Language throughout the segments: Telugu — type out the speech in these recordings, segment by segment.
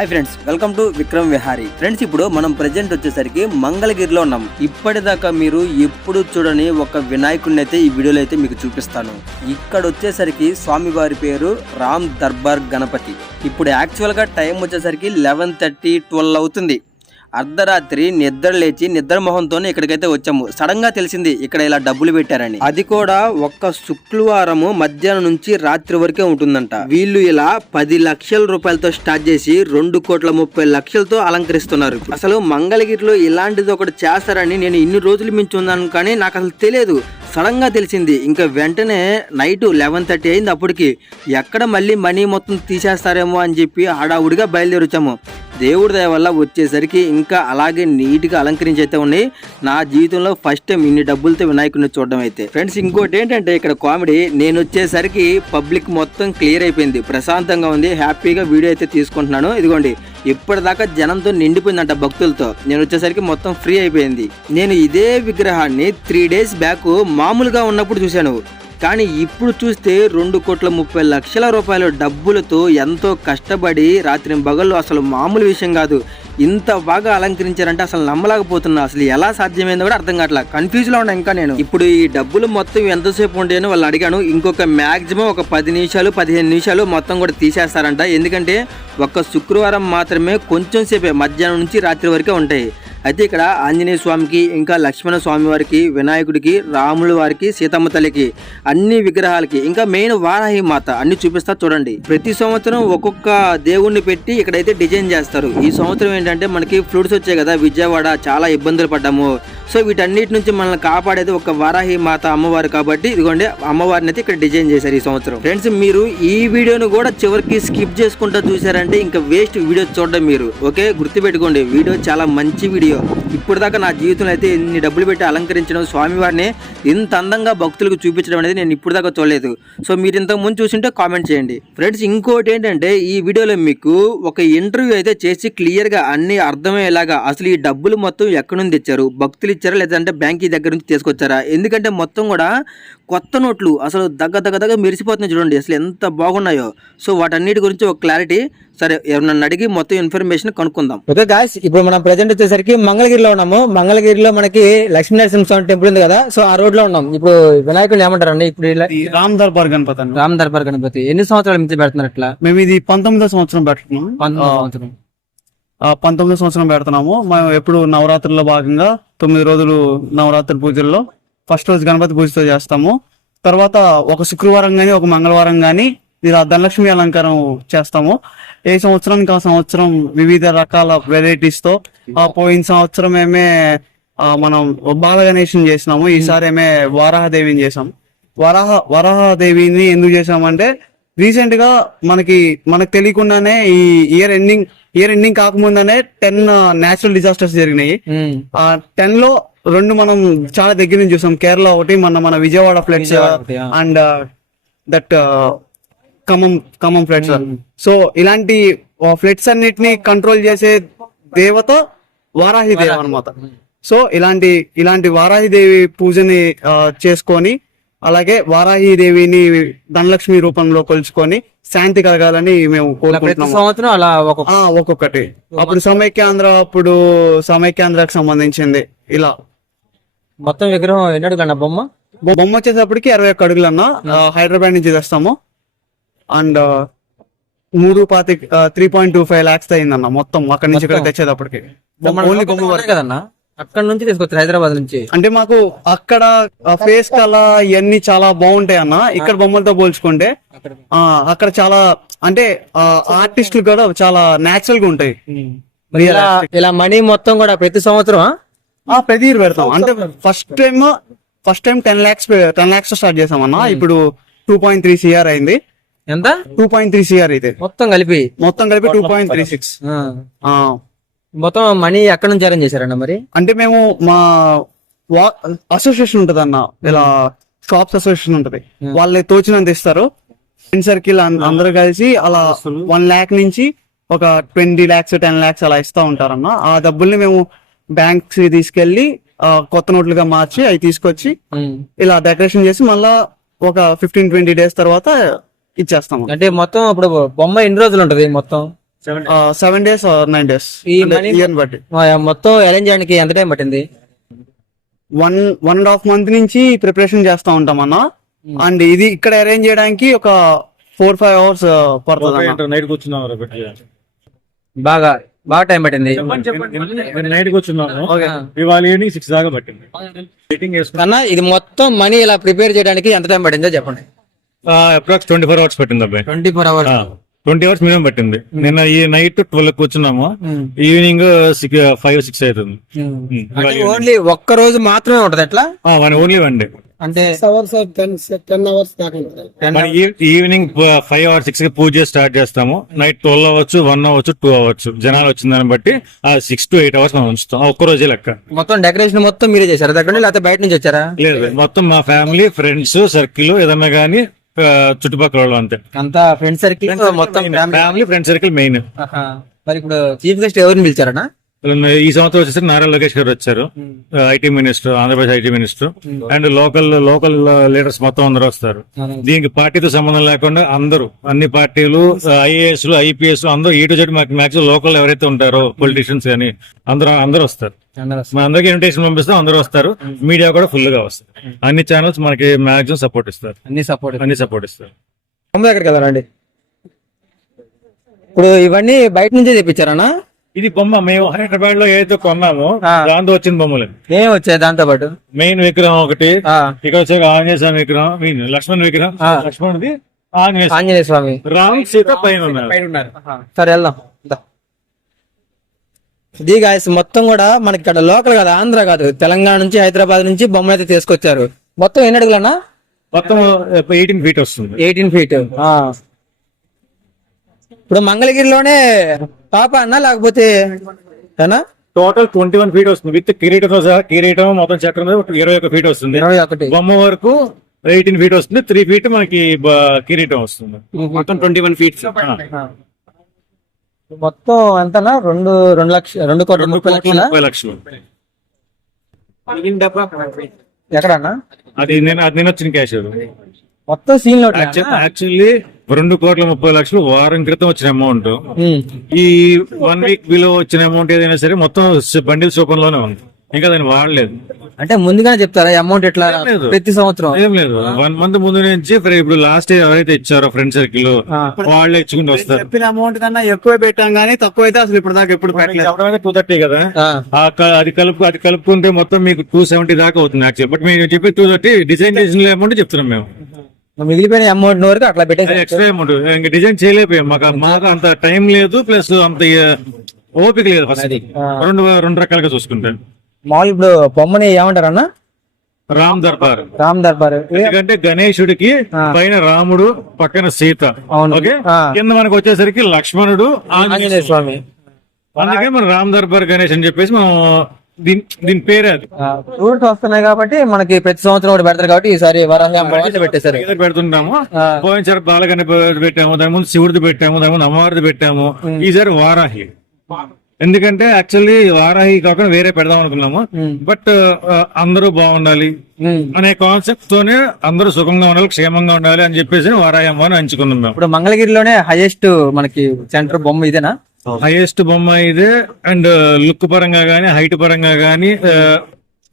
Hi friends welcome to Vikram Vihari friends ఇప్పుడు మనం ప్రజెంట్ వచ్చేసరికి మంగళగిరిలో ఉన్నాం. ఇప్పటిదాకా మీరు ఎప్పుడు చూడని ఒక వినాయకుడిని అయితే ఈ వీడియోలో అయితే మీకు చూపిస్తాను. ఇక్కడ వచ్చేసరికి స్వామివారి పేరు రామ్ దర్బార్ గణపతి. ఇప్పుడు యాక్చువల్గా టైం వచ్చేసరికి లెవెన్ థర్టీ ట్వెల్వ్ అవుతుంది. అర్ధరాత్రి నిద్ర లేచి నిద్ర మొహంతోనే ఇక్కడికైతే వచ్చాము. సడన్గా తెలిసింది ఇక్కడ ఇలా డబ్బులు పెట్టారని. అది కూడా ఒక్క శుక్రవారము మధ్యాహ్నం నుంచి రాత్రి వరకే ఉంటుందంట. వీళ్ళు ఇలా పది లక్షల రూపాయలతో స్టార్ట్ చేసి రెండు కోట్ల ముప్పై లక్షలతో అలంకరిస్తున్నారు అసలు మంగళగిరిలో ఇలాంటిది ఒకటి చేస్తారని నేను ఇన్ని రోజులు మించి ఉన్నాను కానీ నాకు అసలు తెలియదు. సడన్గా తెలిసింది. ఇంకా వెంటనే నైట్ లెవెన్ థర్టీ అయింది అప్పటికి. ఎక్కడ మళ్ళీ మనీ మొత్తం తీసేస్తారేమో అని చెప్పి హడావుడిగా బయలుదేరొచ్చాము. దేవుడి దయ వల్ల వచ్చేసరికి ఇంకా అలాగే నీట్గా అలంకరించి అయితే ఉన్నాయి. నా జీవితంలో ఫస్ట్ టైం ఇన్ని డబ్బులతో వినాయకుడిని చూడడం అయితే. ఫ్రెండ్స్ ఇంకోటి ఏంటంటే ఇక్కడ కామెడీ. నేను వచ్చేసరికి పబ్లిక్ మొత్తం క్లియర్ అయిపోయింది. ప్రశాంతంగా ఉంది. హ్యాపీగా వీడియో అయితే తీసుకుంటున్నాను. ఇదిగోండి. ఇప్పటిదాకా జనంతో నిండిపోయిందంట భక్తులతో. నేను వచ్చేసరికి మొత్తం ఫ్రీ అయిపోయింది. నేను ఇదే విగ్రహాన్ని త్రీ డేస్ బ్యాక్ మామూలుగా ఉన్నప్పుడు చూశాను. కానీ ఇప్పుడు చూస్తే రెండు కోట్ల ముప్పై లక్షల రూపాయల డబ్బులతో ఎంతో కష్టపడి రాత్రి బగళ్ళు అసలు మామూలు విషయం కాదు. ఇంత బాగా అలంకరించారంటే అసలు నమ్మలేకపోతున్నా. అసలు ఎలా సాధ్యమైందో కూడా అర్థం కావట్లా. కన్ఫ్యూజ్లో ఉన్నా ఇంకా నేను. ఇప్పుడు ఈ డబ్బులు మొత్తం ఎంతసేపు ఉంటాయని వాళ్ళు అడిగాను. ఇంకొక మాక్సిమం ఒక పది నిమిషాలు పదిహేను నిమిషాలు మొత్తం కూడా తీసేస్తారంట. ఎందుకంటే ఒక్క శుక్రవారం మాత్రమే కొంచెం సేపే మధ్యాహ్నం నుంచి రాత్రి వరకే ఉంటాయి. అయితే ఇక్కడ ఆంజనేయ స్వామికి ఇంకా లక్ష్మణ స్వామి వారికి వినాయకుడికి రాముల వారికి సీతమ్మ తల్లికి అన్ని విగ్రహాలకి ఇంకా మెయిన్ వారాహి మాత అన్ని చూపిస్తా చూడండి. ప్రతి సంవత్సరం ఒక్కొక్క దేవుణ్ణి పెట్టి ఇక్కడైతే డిజైన్ చేస్తారు. ఈ సంవత్సరం ఏంటంటే మనకి ఫ్లూడ్స్ వచ్చాయి కదా విజయవాడ చాలా ఇబ్బందులు పడ్డాము. సో వీటన్నిటి నుంచి మనల్ని కాపాడేది ఒక వారాహి మాత అమ్మవారు కాబట్టి ఇదిగోండి అమ్మవారిని అయితే ఇక్కడ డిజైన్ చేశారు ఈ సంవత్సరం. ఫ్రెండ్స్ మీరు ఈ వీడియోను కూడా చివరికి స్కిప్ చేసుకుంటూ చూసారంటే ఇంకా వేస్ట్ వీడియో చూడడం మీరు. ఓకే గుర్తుపెట్టుకోండి వీడియో చాలా మంచి వీడియో. ఇప్పుడు దాకా నా జీవితంలో అయితే ఇన్ని డబ్బులు పెట్టి అలంకరించడం స్వామివారిని ఇంత అందంగా భక్తులకు చూపించడం అనేది నేను ఇప్పుడు దాకా చూడలేదు. సో మీరు ఇంతకు ముందు చూసింటే కామెంట్ చేయండి. ఫ్రెండ్స్ ఇంకోటి ఏంటంటే ఈ వీడియోలో మీకు ఒక ఇంటర్వ్యూ అయితే చేసి క్లియర్గా అన్ని అర్థమయ్యేలాగా అసలు ఈ డబ్బులు మొత్తం ఎక్కడి నుంచి తెచ్చారు? భక్తులు ఇచ్చారా? లేదంటే బ్యాంక్ దగ్గర నుంచి తీసుకొచ్చారా? ఎందుకంటే మొత్తం కూడా కొత్త నోట్లు అసలు దగ్గ దగ్గ దగ్గర మెరిసిపోతున్నాయి చూడండి అసలు ఎంత బాగున్నాయో. సో వాటన్నిటి గురించి ఒక క్లారిటీ సరే ఎవరన్నా అడిగి మొత్తం ఇన్ఫర్మేషన్ కనుక్కుందాం. ఓకే గాయస్ ఇప్పుడు మనం ప్రెజెంట్ వచ్చేసరికి మంగళగిరిలో ఉన్నాము. మంగళగిరిలో మనకి స్వామి టెంపుల్ ఉంది కదా సో ఆ రోడ్లో ఉన్నాం. ఇప్పుడు వినాయకుడు ఏమంటారండి? ఇప్పుడు ఇలా ఈ రామ్ దర్బార్ గణపతి అండి. రామ్ దర్బార్ గణపతి. ఎన్ని సంవత్సరాల నుంచి పెడుతున్నారు ఇట్లా మేము ఇది పంతొమ్మిదో సంవత్సరం పెడుతున్నాం. పంతొమ్మిది సంవత్సరం. ఆ, పంతొమ్మిదో సంవత్సరం పెడుతున్నాము. మేము ఎప్పుడు నవరాత్రుల్లో భాగంగా తొమ్మిది రోజులు నవరాత్రి పూజల్లో ఫస్ట్ రోజు గణపతి పూజతో చేస్తాము. తర్వాత ఒక శుక్రవారం గాని ఒక మంగళవారం గాని ఇలా ధనలక్ష్మి అలంకారం చేస్తాము. ఏ సంవత్సరానికి ఆ సంవత్సరం వివిధ రకాల వెరైటీస్తో ఆ పోయిన సంవత్సరం ఏమే మనం బాల గణేష్ చేసినాము. ఈసారి ఏమే వారాహదేవిని చేసాం వరాహ వరాహదేవిని ఎందుకు చేసామంటే రీసెంట్గా మనకి మనకు తెలియకుండానే ఈ ఇయర్ ఎండింగ్ ఇయర్ ఎండింగ్ కాకముందనే టెన్ నేచురల్ డిజాస్టర్స్ జరిగినాయి. ఆ టెన్లో రెండు మనం చాలా దగ్గర నుంచి చూసాం. కేరళ ఒకటి మన మన విజయవాడ ఫ్లడ్స్ ఆ. And that Khammam Khammam floods so ఇలాంటి ఫ్లడ్స్ అన్నిటిని కంట్రోల్ చేసే దేవత వారాహి దేవ అనమాట సో ఇలాంటి ఇలాంటి వారాహి దేవి పూజని చేసుకొని అలాగే వారాహి దేవిని ధనలక్ష్మి రూపంలో కొలుచుకొని శాంతి కలగాలని మేము కోరుకుంటున్నాము. సంవత్సరం అలా ఒక్కొక్కటి. అప్పుడు సమైక్యాంధ్ర అప్పుడు సమైక్యాంధ్రకు సంబంధించింది. ఇలా. మొత్తం విగ్రహం ఎన్ని అడుగులు బొమ్మ? బొమ్మ వచ్చేటప్పటికి ఇరవై ఒక్క అడుగులన్న హైదరాబాద్ నుంచి తెస్తాము. అండ్ మూడు పాతి three point two five lakhs అయిందన్న మొత్తం అక్కడి నుంచి ఇక్కడ? తెచ్చేటప్పటికి. ఓన్లీ లోపల బొమ్మ ఉన్నాయి వరకు. కదన్నా? అక్కడ నుంచి తీసుకొచ్చారు హైదరాబాద్ నుంచి. అంటే మాకు అక్కడ ఫేస్ కళ ఇవన్నీ చాలా బాగుంటాయి అన్న ఇక్కడ బొమ్మలతో పోల్చుకుంటే అక్కడ. చాలా అంటే ఆర్టిస్టులు కూడా చాలా నేచురల్గా ఉంటాయి. ఇలా మనీ మొత్తం కూడా ప్రతి సంవత్సరం ప్రతి ఇయర్ పెడతాం. అంటే first time first time ten lakhs ten lakhs start చేసాం అన్న ఇప్పుడు టూ పాయింట్ త్రీ సిఆర్ అయింది. ఎంత? టూ పాయింట్ త్రీ సిఆర్ అయితే. మొత్తం కలిపి? మొత్తం కలిపి టూ పాయింట్ త్రీ సిక్స్ ఆ. మొత్తం మనీ ఎక్కడ నుంచి అరేంజ్ చేశారన్న మరి? అంటే మేము మా అసోసియేషన్ ఉంటది అన్న ఇలా షాప్స్ అసోసియేషన్ ఉంటది. వాళ్ళని తోచినంత ఇస్తారు. ఫ్రెండ్ సర్కిల్ అందరూ కలిసి అలా వన్ ల్యాక్ నుంచి ఒక ట్వంటీ ల్యాక్స్ టెన్ ల్యాక్స్ అలా ఇస్తా ఉంటారన్న. ఆ డబ్బుల్ని మేము బ్యాంక్స్ తీసుకెళ్ళి కొత్త నోట్లుగా మార్చి అవి తీసుకొచ్చి. ఇలా డెకరేషన్ చేసి మళ్ళా ఒక ఫిఫ్టీన్ ట్వంటీ డేస్ తర్వాత ఇచ్చేస్తాము. అంటే మొత్తం ఇప్పుడు బొమ్మ ఎన్ని రోజులు ఉంటది మొత్తం? సెవెన్ డేస్ నైన్ డేస్ ఈ ఇయర్ బట్టి. మొత్తం అరేంజ్ చేయడానికి ఎంత టైం పట్టింది? One one and half month నుంచి ప్రిపరేషన్ చేస్తా ఉంటాం అన్న. అండ్ ఇది ఇక్కడ అరేంజ్ చేయడానికి ఒక ఫోర్ ఫైవ్ అవర్స్ పడుతుంది నైట్ కూర్చున్నాం బాగా బాగా టైం పట్టింది. నైట్ కూర్చున్నాము సిక్స్ దాకా పట్టింది. అన్న ఇది మొత్తం మనీ ఇలా ప్రిపేర్ చేయడానికి ఎంత టైం పట్టిందో చెప్పండి. అప్రాక్స్ ట్వంటీ ఫోర్ అవర్స్ పట్టింది అబ్బాయి. Twenty four hours twenty hours minimum పట్టింది. నిన్న ఈ నైట్ ట్వెల్వ్ కూర్చున్నాము. ఈవినింగ్ సిక్స్ ఫైవ్ సిక్స్ అవుతుంది. ఓన్లీ ఒక్క రోజు మాత్రమే ఉంటది ఎట్లా? వన్ ఓన్లీ వన్ డే అంటే మన ఈవినింగ్ ఫైవ్ అవర్స్ సిక్స్కి పూజ స్టార్ట్ చేస్తాము. నైట్ ట్వెల్వ్ అవ్వచ్చు వన్ అవ్వచ్చు టూ అవ్వచ్చు. జనాలు వచ్చిన దాన్ని బట్టి ఆ సిక్స్ టు ఎయిట్ అవర్స్ మనం ఉంచుతాం. ఒక్క రోజే లెక్క. మొత్తం డెకరేషన్ మొత్తం మీరే చేశారా? దగ్గర లేకపోతే బయట నుంచి వచ్చారా? లేదు మొత్తం మా ఫ్యామిలీ ఫ్రెండ్స్ సర్కిల్ ఏదన్నా గానీ ఆ, చుట్టుపక్కల వాళ్ళు అంతే. అంతా ఫ్రెండ్ సర్కిల్ మొత్తం. Family friend circle main. మరి ఇప్పుడు చీఫ్ గెస్ట్ ఎవరిని పిలిచారనా? ఈ సంవత్సరం వచ్చేసరికి నారా లోకేష్ గారు వచ్చారు. IT minister Andhra Pradesh IT minister. And local local leaders మొత్తం అందరూ వస్తారు. దీనికి పార్టీతో సంబంధం లేకుండా అందరూ అన్ని పార్టీలు ఐఏఎస్లు ఐపీఎస్ అందరూ ఈ టు జెడ్ మాక్సిమం లోకల్ ఎవరైతే ఉంటారో పొలిటీషియన్స్ కానీ అందరూ అందరూ వస్తారు. అందరూ మా అందరికి ఇన్విటేషన్ పంపిస్తాం అందరూ వస్తారు. మీడియా కూడా ఫుల్గా వస్తారు అన్ని ఛానల్స్ మనకి మాక్సిమం సపోర్ట్ ఇస్తారు. అన్ని సపోర్ట్ అన్ని సపోర్ట్ ఇస్తారు. బొమ్మ దగ్గరికి వెళ్ళారండి. ఇప్పుడు ఇవన్నీ బయట నుంచే తెప్పించారనా? ఇది బొమ్మ మేము హైదరాబాద్లో ఏదైతే కొన్నామో. దాంతో వచ్చిన బొమ్మలు. ఏం వచ్చాయి దాంతో పాటు? మెయిన్ విగ్రహం ఒకటి ఇక్కడ వచ్చే ఆంజనేయ స్వామి విగ్రహం మీన్ లక్ష్మణ్ విగ్రహం. ఆ. లక్ష్మణ్ది ఆంజనేయ స్వామి. రామ్ సీత పైన ఉన్నారు. సరే వెళ్దాం. ఇది గాయస్ మొత్తం కూడా మనకి ఇక్కడ లోకల్ కాదు ఆంధ్ర కాదు. తెలంగాణ నుంచి హైదరాబాద్ నుంచి బొమ్మలు అయితే తీసుకొచ్చారు. మొత్తం ఎన్ని అడుగులన్నా? మొత్తం ఎయిటీన్ ఫీట్ వస్తుంది. ఎయిటీన్ ఫీట్ ఇప్పుడు మంగళగిరిలోనే టాప్ అన్నా లేకపోతే? టోటల్ ట్వంటీ వన్ ఫీట్ వస్తుంది. విత్ కిరీటంతో సహా కిరీటం మొత్తం చక్రం ఇరవై ఒక ఫీట్ వస్తుంది. ఇరవై ఒకటి. బొమ్మ వరకు ఎయిటీన్ ఫీట్ వస్తుంది. త్రీ ఫీట్ మనకి కిరీటం వస్తుంది. మొత్తం ట్వంటీ వన్ ఫీట్స్ ఆ. మొత్తం ఎంతనా? రెండు రెండు లక్ష రెండు కోట్ల రెండు ముప్పై లక్షల? లక్షలు. ఎక్కడన్నా? అది నేను అది నేను వచ్చిన క్యాష్ మొత్తం సీన్లో యాక్చువల్లీ రెండు కోట్ల ముప్పై లక్షలు వారం క్రితం వచ్చిన అమౌంట్. ఈ వన్ వీక్ బిలో వచ్చిన అమౌంట్ ఏదైనా సరే మొత్తం బండిల్లోనే ఉంది. ఇంకా దాన్ని వాడలేదు. అంటే ముందుగానే చెప్తారా? అమౌంట్ ఎట్లా లేదు. ప్రతి సంవత్సరం? ఏం లేదు. వన్ మంత్ ముందు నుంచి ఇప్పుడు లాస్ట్ ఎవరైతే ఇచ్చారో ఫ్రెండ్ సర్కిల్ వాళ్ళే ఇచ్చుకుంటూ వస్తారు. చెప్పిన అమౌంట్ కన్నా ఎక్కువ పెట్టాం కానీ తక్కువ అయితే అసలు ఇప్పుడు దాకా ఎప్పుడు పెట్టలేదు. టూ థర్టీ కదా? ఆ, ఆ క- అది కలుపు అది కలుపుకుంటే మొత్తం మీకు టూ సెవెంటీ దాకా అవుతుంది యాక్చువల్ బట్ మేము చెప్పి టూ థర్టీ డిజైన్ చేసిన అమౌంట్ చెప్తున్నాం మేము. మిగిలిపోయిన అమౌంట్ వరకు అట్లా అది పెట్టేసి ఎక్స్ట్రా అమౌంట్ ఇంకా డిజైన్ చేయలేకపోయాం. మాకు మాకు అంత టైం లేదు ప్లస్ అంత ఆ, ఓపిక లేదు ఫస్ట్. రెండు రెండు రకాలుగా చూసుకుంటే. మామూలు ఇప్పుడు బొమ్మని ఏమంటారన్నా? రామ్ దర్బార్. రామ్ దర్బార్. ఎందుకంటే గణేశుడికి పైన రాముడు పక్కన సీత. అవును. ఓకే. కింద మనకు వచ్చేసరికి లక్ష్మణుడు ఆంజనేయ స్వామి. అందుకే మనం రామ్ దర్బార్ గణేష్ అని చెప్పేసి మనం దీని దీని పేరే అది. ఫ్రూట్స్ వస్తున్నాయి కాబట్టి మనకి ప్రతి సంవత్సరం ఒకటి పెడతారు కాబట్టి ఈసారి వరాహ పెట్టేశారు. పెడుతుంటాము. పోయినసారి బాలగణ పెట్టాము దాని ముందు శివుడిది పెట్టాము దాని ముందు అమ్మవారిది పెట్టాము. ఈసారి వారాహి. ఎందుకంటే యాక్చువల్లీ వారాహి కాకుండా వేరే పెడదాం అనుకున్నాము. బట్ అందరూ బాగుండాలి. అనే కాన్సెప్ట్ తోనే అందరూ సుఖంగా ఉండాలి క్షేమంగా ఉండాలి అని చెప్పేసి వారాహి అమ్మని ఎంచుకున్నాం ఇప్పుడు మంగళగిరిలోనే హైయెస్ట్ మనకి సెంటర్ బొమ్మ ఇదేనా? హైయెస్ట్ బొమ్మ ఇదే. అండ్ లుక్ పరంగా గానీ హైట్ పరంగా గానీ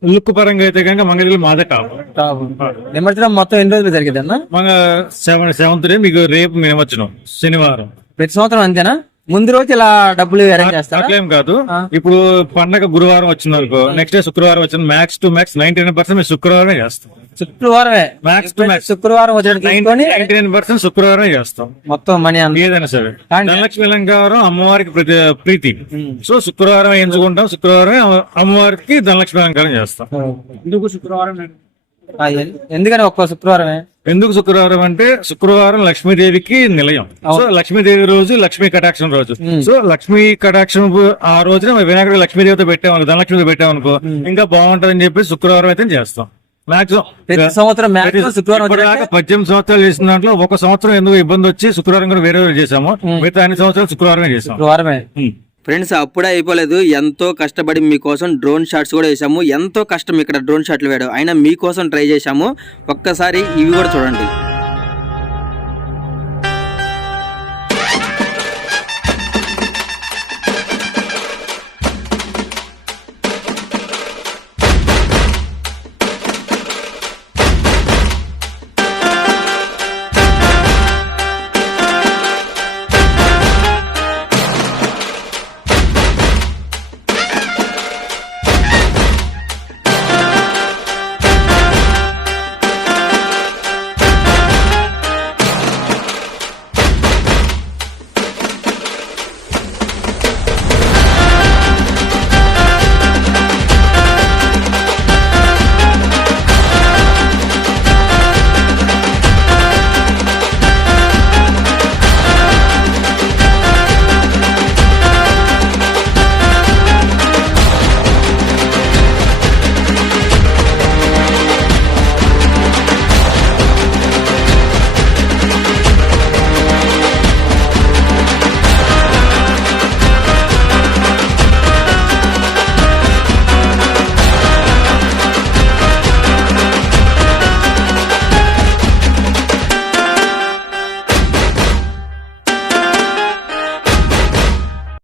లుక్ పరంగా అయితే కనుక మంగళగిరి మాదే టాప్. నిమజ్జనం మొత్తం ఎన్ని రోజులు జరిగింది అన్న మన సెవెన్ సెవెంత్ డే మీకు రేపు మేము వచ్చినాం శనివారం. ప్రతి సంవత్సరం అంతేనా? ముందు రోజు ఇలా డబ్బులు అరేంజ్ చేస్తారా? అట్లేం కాదు. ఇప్పుడు పండగ గురువారం వచ్చింది అనుకో నెక్స్ట్ డే శుక్రవారం వచ్చింది max to max ninety nine percent మేము శుక్రవారమే చేస్తాం. శుక్రవారమే. మ్యాక్స్ టు మ్యాక్స్ శుక్రవారం నైన్టీ నైన్ పర్సెంట్ శుక్రవారమే చేస్తాం. మొత్తం మనీ అంత. ఏదైనా సరే. ధనలక్ష్మి అలంకారం అమ్మవారికి ప్రతి ప్రీతి. సో శుక్రవారం ఎంచుకుంటాం శుక్రవారం అమ్మవారికి ధనలక్ష్మి అలంకారం చేస్తాం. ఎందుకు శుక్రవారం? ఎందుకని ఒక్క శుక్రవారమే? ఎందుకు శుక్రవారం అంటే శుక్రవారం లక్ష్మీదేవికి నిలయం. సో లక్ష్మీదేవి రోజు లక్ష్మీ కటాక్షం రోజు. సో లక్ష్మీ కటాక్షం ఆ రోజున వినాయకుడు లక్ష్మీదేవితో పెట్టామనుకో ధనలక్ష్మితో పెట్టామనుకో ఇంకా బాగుంటదని చెప్పి శుక్రవారం అయితే చేస్తాం. మాక్సిమం సంవత్సరం పద్దెనిమిది సంవత్సరాలు చేసిన దాంట్లో ఒక సంవత్సరం ఎందుకు ఇబ్బంది వచ్చి శుక్రవారం కూడా వేరే వేరే చేసాము మిగతా అన్ని సంవత్సరాలు శుక్రవారమే చేసాం శుక్రవారమే. ఫ్రెండ్స్ అప్పుడే అయిపోలేదు. ఎంతో కష్టపడి మీకోసం డ్రోన్ షాట్స్ కూడా వేసాము ఎంతో కష్టం ఇక్కడ డ్రోన్ షాట్లు వేయడం. అయినా మీకోసం ట్రై చేశాము. ఒక్కసారి ఇవి కూడా చూడండి.